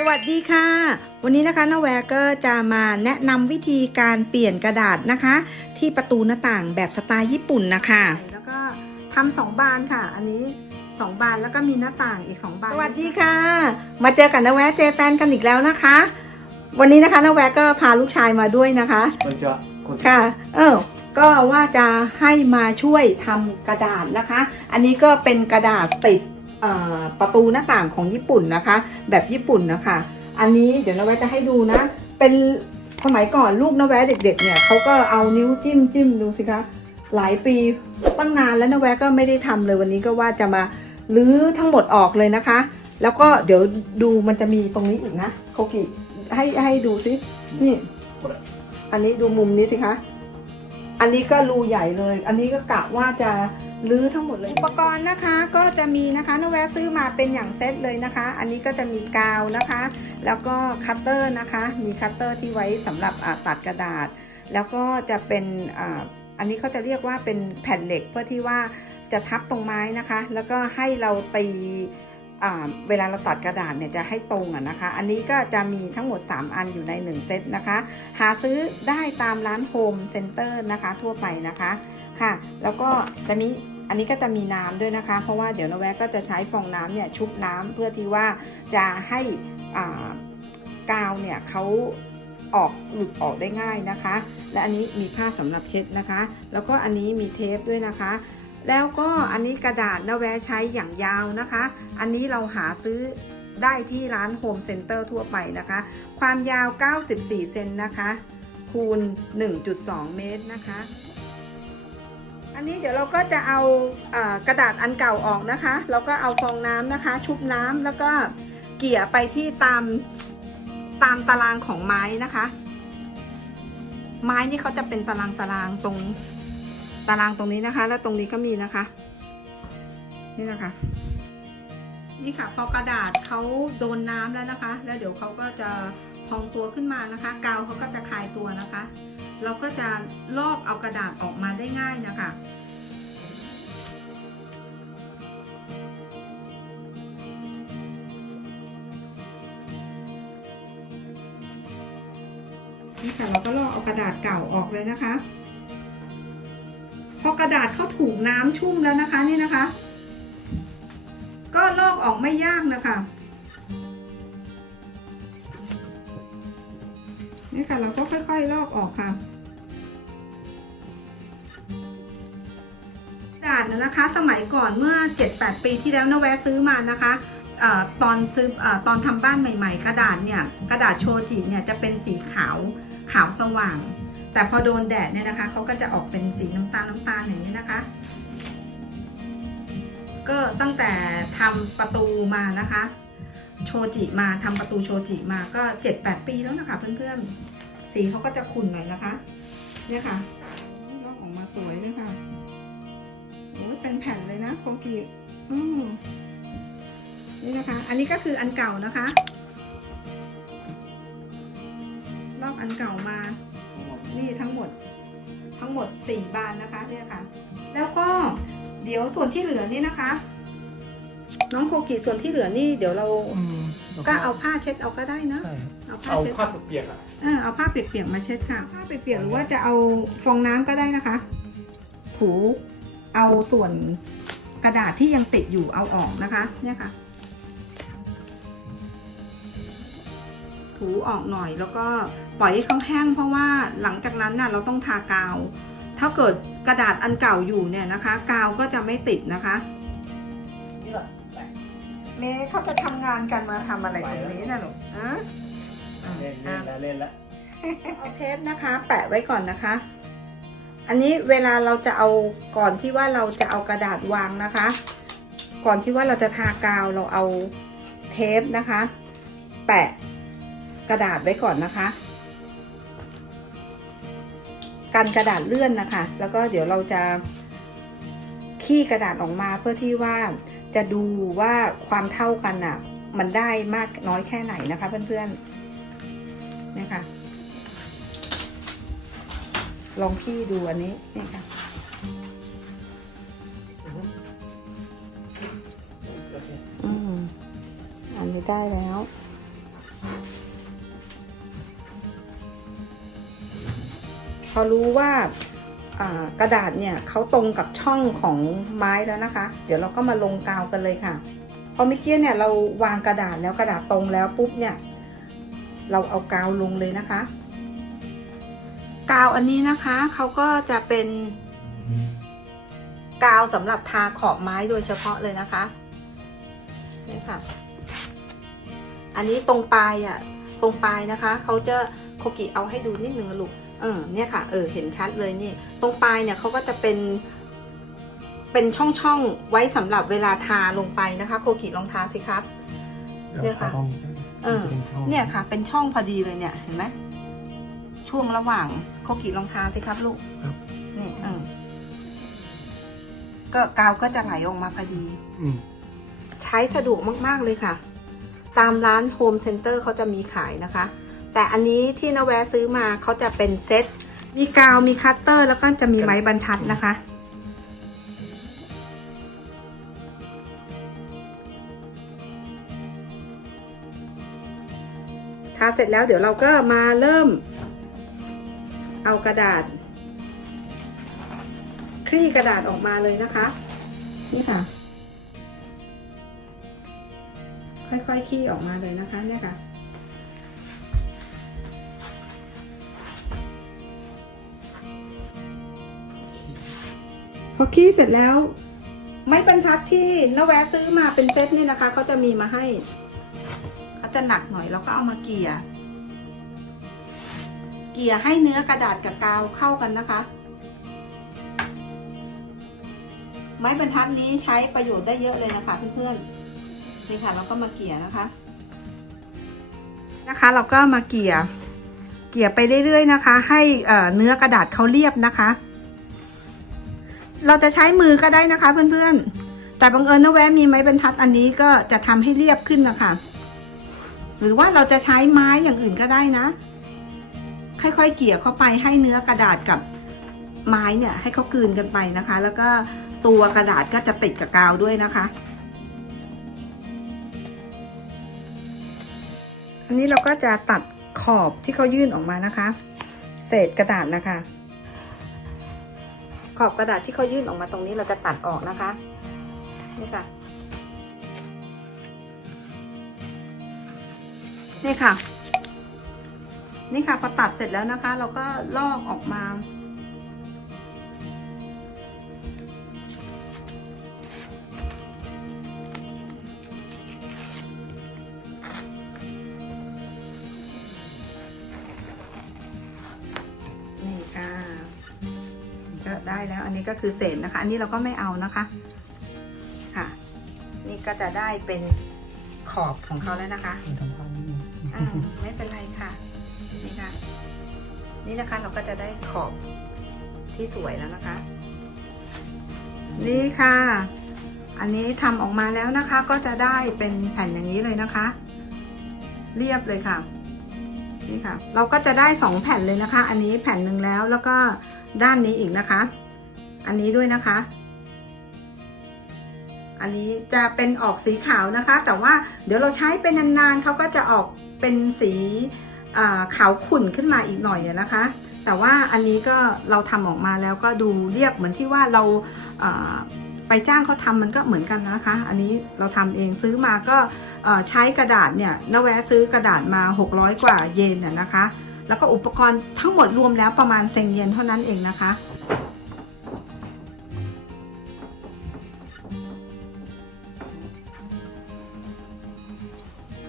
สวัสดีค่ะ วันนี้นะคะนาแวก็จะมาแนะนำวิธีการเปลี่ยนกระดาษนะคะ ที่ประตูหน้าต่างแบบสไตล์ญี่ปุ่นนะคะ แล้วก็ทำสองบานค่ะ อันนี้สองบานแล้วก็มีหน้าต่างอีกสองบาน สวัสดีค่ะ มาเจอกันนาแวเจแฟนกันอีกแล้วนะคะ วันนี้นะคะนาแวก็พาลูกชายมาด้วยนะคะคุณจะค่ะ เออก็ว่าจะให้มาช่วยทำกระดาษนะคะ อันนี้ก็เป็นกระดาษติด ประตูหน้าต่างของญี่ปุ่นนะคะ แบบญี่ปุ่นนะคะ อันนี้เดี๋ยวนาแวะจะให้ดูนะ เป็นสมัยก่อนลูกนาแวะเด็ก ๆ เนี่ยเขาก็เอานิ้วจิ้มจิ้มดูสิคะหลายปีตั้งนานแล้วนาแวะก็ไม่ได้ทำเลยวันนี้ก็ว่าจะมาลื้อทั้งหมดออกเลยนะคะ แล้วก็เดี๋ยวดูมันจะมีตรงนี้อีกนะโคกิให้ให้ดูสินี่。อันนี้ดูมุมนี้สิคะ อันนี้ก็รูใหญ่เลย อันนี้ก็กะว่าจะรื้อทั้งหมดเลย อุปกรณ์นะคะก็จะมีนะคะนแวะซื้อมาเป็นอย่างเซตเลยนะคะ อันนี้ก็จะมีกาวนะคะ แล้วก็คัตเตอร์นะคะ มีคัตเตอร์ที่ไว้สำหรับตัดกระดาษ แล้วก็จะเป็นอ,อันนี้เขาจะเรียกว่าเป็นแผ่นเหล็กเพื่อที่ว่าจะทับตรงไม้นะคะ แล้วก็ให้เราตี เวลาเราตัดกระดาษเนี่ยจะให้ตรงอะนะคะ อันนี้ก็จะมีทั้งหมด 3 อันอยู่ใน 1 เซตนะคะ หาซื้อได้ตามร้านโฮมเซ็นเตอร์นะคะทั่วไปนะคะค่ะ แล้วก็จะมีอันนี้ก็จะมีน้ำด้วยนะคะ เพราะว่าเดี๋ยวนาแวก็จะใช้ฟองน้ำเนี่ยชุบน้ำเพื่อที่ว่าจะให้กาวเนี่ยเขาออกหลุดออกได้ง่ายนะคะ และอันนี้มีผ้าสำหรับเช็ดนะคะ แล้วก็อันนี้มีเทปด้วยนะคะ แล้วก็อันนี้กระดาษนาแวใช้อย่างยาวนะคะ อันนี้เราหาซื้อได้ที่ร้านโฮมเซ็นเตอร์ทั่วไปนะคะ ความยาว 94 เซนนะคะ คูณ 1.2 เมตรนะคะ อันนี้เดี๋ยวเราก็จะเอาออกระดาษอันเก่าออกนะคะ แล้วก็เอาฟองน้ำนะคะ ชุบน้ำแล้วก็เกี่ยไปที่ตามตามตารางของไม้นะคะ ไม้นี่เขาจะเป็นตารางตารางตรง ตารางตรงนี้นะคะ แล้วตรงนี้ก็มีนะคะ นี่นะคะ นี่ค่ะพอกระดาษเขาโดนน้ำแล้วนะคะ แล้วเดี๋ยวเขาก็จะพองตัวขึ้นมานะคะ กาวเขาก็จะคลายตัวนะคะ เราก็จะลอกเอากระดาษออกมาได้ง่ายนะคะนี่ค่ะเราก็ลอกเอากระดาษเก่าออกเลยนะคะ พอกระดาษเขาถูกน้ำชุ่มแล้วนะคะนี่นะคะ ก็ลอกออกไม่ยากนะคะนี่ค่ะเราก็ค่อยๆลอกออกค่ะกระดาษนะนะคะ สมัยก่อนเมื่อ 7-8 ปีที่แล้วนะแวะซื้อมานะคะออตอนซื้อออตอนทำบ้านใหม่ ๆ กระดาษเนี่ยกระดาษโชจิเนี่ยจะเป็นสีขาวขาวสว่าง แต่พอโดนแดดเนี่ยนะคะเขาก็จะออกเป็นสีน้ำตาลน้ำตาลอย่างนี้นะคะ ก็ตั้งแต่ทำประตูมานะคะ โชจิมาทำประตูโชจิมาก็ 7-8 ปีแล้วนะคะเพื่อนๆ สีเขาก็จะขุ่นหน่อยนะคะ เนี่ยค่ะลอกออกมาสวยเลยค่ะโอ้ยเป็นแผ่นเลยนะโคกิอืมนี่นะคะ อันนี้ก็คืออันเก่านะคะ ลอกอันเก่ามา นี่ทั้งหมดทั้งหมด 4 บานนะคะเนี่ยค่ะ แล้วก็เดี๋ยวส่วนที่เหลือนี่นะคะ น้องโคกีส่วนที่เหลือนี่เดี๋ยวเราก็เอาผ้าเช็ดเอาก็ได้นะเอาผ้าเปียกอะเอาผ้าเปียกๆมาเช็ดค่ะผ้าเปียกๆหรือว่าจะเอาฟองน้ำก็ได้นะคะ ถูเอาส่วนกระดาษที่ยังติดอยู่เอาออกนะคะ เนี่ยค่ะ ถูออกหน่อย แล้วก็ปล่อยให้เขาแห้งเพราะว่าหลังจากนั้นน่ะเราต้องทากาว ถ้าเกิดกระดาษอันเก่าอยู่เนี่ยนะคะ กาวก็จะไม่ติดนะคะนี่แหละเมย์เขาจะทำงานกันมาทำอะไรตรงนี้นะลูกอะอะเล่นเล่อะนแล้วเล่นแล้วเอาเทปนะคะ แปะไว้ก่อนนะคะ อันนี้เวลาเราจะเอาก่อนที่ว่าเราจะเอากระดาษวางนะคะ ก่อนที่ว่าเราจะทากาวเราเอาเทปนะคะ แปะ กระดาษไว้ก่อนนะคะ กันกระดาษเลื่อนนะคะ แล้วก็เดี๋ยวเราจะขี้กระดาษออกมาเพื่อที่ว่าจะดูว่าความเท่ากันอะ มันได้มากน้อยแค่ไหนนะคะเพื่อนๆนี่ค่ะลองขี้ดูอันนี้นี่ค่ะอืมอันนี้ได้แล้ว อรู้ว่ากระดาษเนี่ยเขาตรงกับช่องของไม้แล้วนะคะ เดี๋ยวเราก็มาลงกาวกันเลยค่ะ พอเมื่อกี้เนี่ยเราวางกระดาษแล้วกระดาษตรงแล้วปุ๊บเนี่ยเราเอากาวลงเลยนะคะ กาวอันนี้นะคะเขาก็จะเป็นกาวสำหรับทาขอบไม้โดยเฉพาะเลยนะคะนี่ค่ะ อันนี้ตรงปลายอะตรงปลายนะคะเขาจะโคกิเอาให้ดูนิดนึงลูก เออเนี่ยค่ะ เออ เห็นชัดเลยนี่ ตรงปลายเนี่ยเขาก็จะเป็น เป็นช่องๆ ไว้สำหรับเวลาทาลงไปนะคะ โคกิลองทาสิครับ เนี่ยค่ะตรงเออจะป็ช่งเนี่ยค่ะ เป็นช่องพอดีเลยเนี่ย เห็นไหม ช่วงระหว่างโคกิลองทาสิครับลูกครับนี่เออก็กาวก็จะไหลออกมาพอดีอืมใช้สะดวกมาก ๆ เลยค่ะ ตามร้านโฮมเซ็นเตอร์เขาจะมีขายนะคะ แต่อันนี้ที่นาแวะซื้อมาเขาจะเป็นเซต มีกาว มีคัตเตอร์ แล้วก็จะมีไม้บรรทัดนะคะทาเสร็จแล้วเดี๋ยวเราก็มาเริ่ม เอากระดาษ คลี่กระดาษออกมาเลยนะคะ นี่ค่ะ ค่อยๆขี้ออกมาเลยนะคะเนี่ยค่ะ พอขี้เสร็จแล้ว ไม้บรรทัดที่นแวะซื้อมาเป็นเซตนี่นะคะเขาจะมีมาให้เขาจะหนักหน่อยแล้วก็เอามาเกี่ยเกี่ยให้เนื้อกระดาษกับกาวเข้ากันนะคะ ไม้บรรทัดนี้ใช้ประโยชน์ได้เยอะเลยนะคะเพื่อนๆนี่ค่ะเราก็มาเกี่ยนะคะ นะคะ เราก็มาเกี่ยเกี่ยไปเรื่อยๆนะคะ ให้เอ่อเนื้อกระดาษเขาเรียบนะคะ เราจะใช้มือก็ได้นะคะเพื่อนๆ แต่บังเอิญนะแวะมีไม้บรรทัดอันนี้ก็จะทำให้เรียบขึ้นนะคะหรือว่าเราจะใช้ไม้อย่างอื่นก็ได้นะ ค่อยๆ เกี่ยเข้าไปให้เนื้อกระดาษกับไม้เนี่ย ให้เขากืนกันไปนะคะ แล้วก็ตัวกระดาษก็จะติดกับกาวด้วยนะคะ อันนี้เราก็จะตัดขอบที่เขายื่นออกมานะคะ เศษกระดาษนะคะ ขอบกระดาษที่เขายื่นออกมาตรงนี้เราจะตัดออกนะคะ นี่ค่ะ นี่ค่ะ นี่ค่ะพอตัดเสร็จแล้วนะคะ เราก็ลอกออกมา ก็ได้แล้ว อันนี้ก็คือเศษนะคะ อันนี้เราก็ไม่เอานะคะ ค่ะ นี่ก็จะได้เป็นขอบของเขาแล้วนะคะทำพลาดนิดนึงอ่าไม่เป็นไรค่ะ นี่ค่ะ นี่นะคะเราก็จะได้ขอบที่สวยแล้วนะคะ นี่ค่ะ อันนี้ทำออกมาแล้วนะคะ ก็จะได้เป็นแผ่นอย่างนี้เลยนะคะ เรียบเลยค่ะนี่ค่ะ เราก็จะได้สองแผ่นเลยนะคะ อันนี้แผ่นหนึ่งแล้วแล้วก็ ด้านนี้อีกนะคะ อันนี้ด้วยนะคะ อันนี้จะเป็นออกสีขาวนะคะ แต่ว่าเดี๋ยวเราใช้เป็นนานๆเขาก็จะออกเป็นสีขาวขุ่นขึ้นมาอีกหน่อยนะคะ แต่ว่าอันนี้ก็เราทำออกมาแล้วก็ดูเรียบเหมือนที่ว่าเราไปจ้างเขาทำมันก็เหมือนกันนะคะ อันนี้เราทำเองซื้อมาก็ใช้กระดาษเนี่ยนแวะซื้อกระดาษมา 600 กว่าเยนน่ะนะคะ แล้วก็อุปกรณ์ทั้งหมดรวมแล้วประมาณเซงเยนเท่านั้นเองนะคะ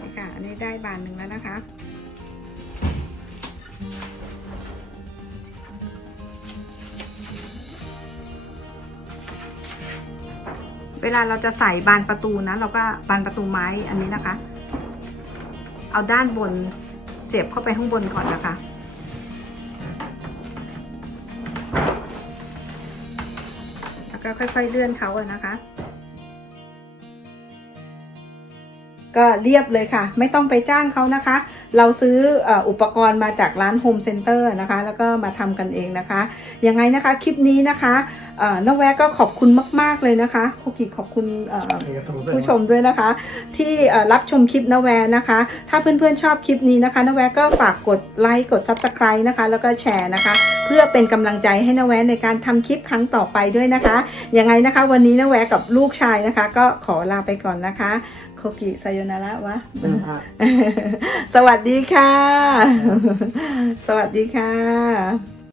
นี่ค่ะอันนี้ได้บานหนึ่งแล้วนะคะเวลาเราจะใส่บานประตูนะ เราก็บานประตูไม้อันนี้นะคะ เอาด้านบน เสียบเข้าไปข้างบนก่อนนะคะ แล้วก็ค่อยๆเลื่อนเขาอะนะคะ ก็เรียบเลยค่ะ ไม่ต้องไปจ้างเขานะคะ เราซื้อเอ่ออุปกรณ์มาจากร้านโฮมเซ็นเตอร์นะคะ แล้วก็มาทำกันเองนะคะยังไงนะคะคลิปนี้นะคะเอ่อน้องแวะก็ขอบคุณมาก ๆ เลยนะคะโคกิขอบคุณเอ่อผู้ชมด้วยนะคะ ที่เอ่อรับชมคลิปนแวร์นะคะ ถ้าเพื่อนๆชอบคลิปนี้นะคะนแวร์ก็ฝากกดไลค์กด Subscribe นะคะ แล้วก็แชร์นะคะ เพื่อเป็นกำลังใจให้นแวร์ในการทำคลิปครั้งต่อไปด้วยนะคะยังไงนะคะ วันนี้นแวร์กับลูกชายนะคะ ก็ขอลาไปก่อนนะคะ โคกิไซโยนาระวะนะครับสวัสดีค่ะ สวัสดีค่ะ